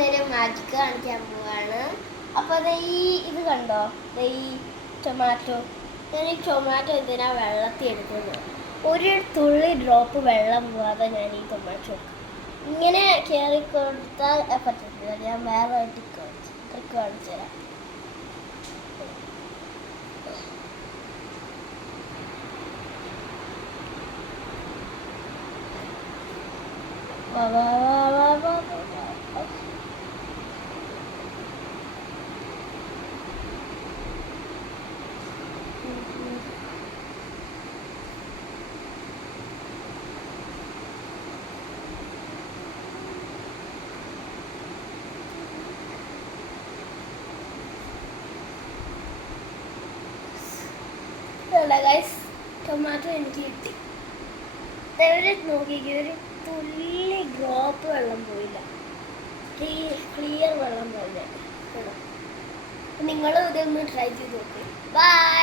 ഇന്നൊരു മാജിക് കാണിക്കാൻ പോവാണ്. അപ്പോൾ അത് ഇത് കണ്ടോ, ഈ ടൊമാറ്റോ. ഞാൻ ഈ ടൊമാറ്റോ ഇതിനാ വെള്ളത്തിൽ എടുക്കുന്നത്. ഒരു തുള്ളി ഡ്രോപ്പ് വെള്ളം പോവാതെ ഞാൻ ഈ ടൊമാറ്റോ ഇങ്ങനെ കയറി കൊടുത്താൽ പറ്റത്തില്ല. ഞാൻ വേറെ ട്രിക്ക് കാണിച്ചു തരാം. ടൊമാറ്റോ എനിക്ക് കിട്ടി. നോക്കിക്കോ, ഒരു തുള്ളി ഡ്രോപ്പ് വെള്ളം പോയില്ല. ക്ലിയർ വെള്ളം പോലെ. നിങ്ങളും ഇതൊന്ന് ട്രൈ ചെയ്ത് നോക്കി. ബൈ.